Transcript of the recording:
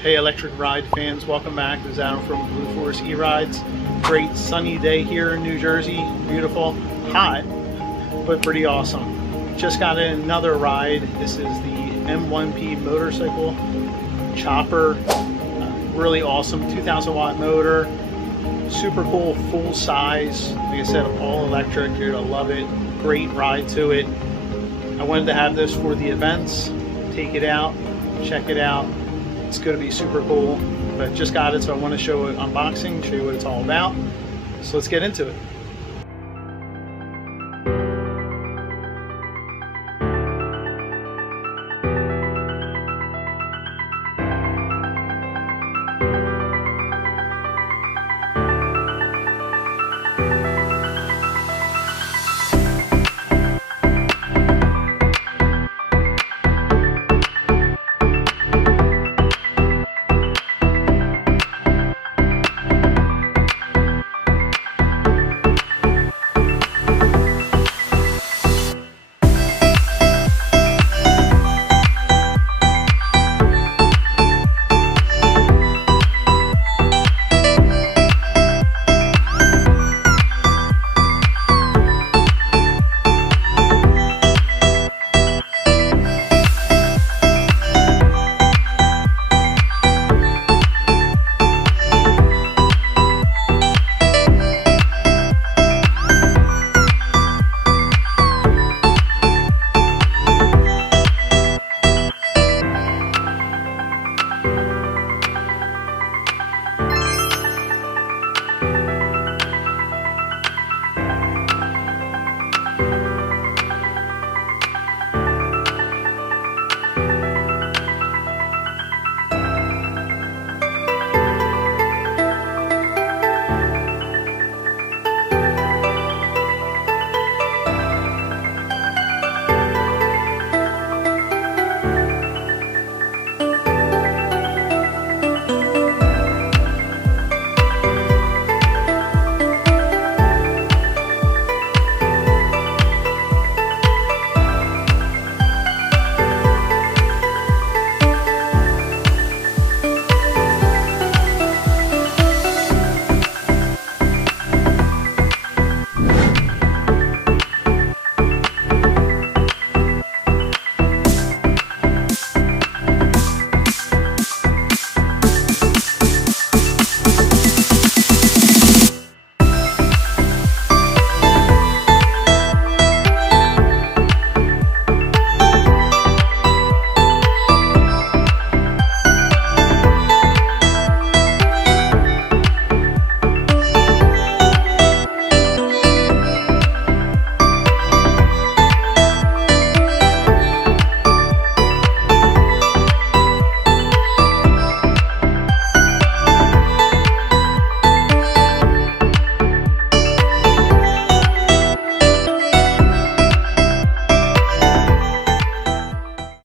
Hey electric ride fans, welcome back. This is Adam from Blue Forest E-Rides. Great sunny day here in New Jersey. Beautiful, hot, but pretty awesome. Just got in another ride. This is the M1P motorcycle chopper. Really awesome, 2,000 watt motor. Super cool, full size. Like I said, all electric. You're gonna love it. Great ride to it. I wanted to have this for the events. Take it out, check it out. It's going to be super cool, but just got it, so I want to show it unboxing, show you what it's all about. So let's get into it.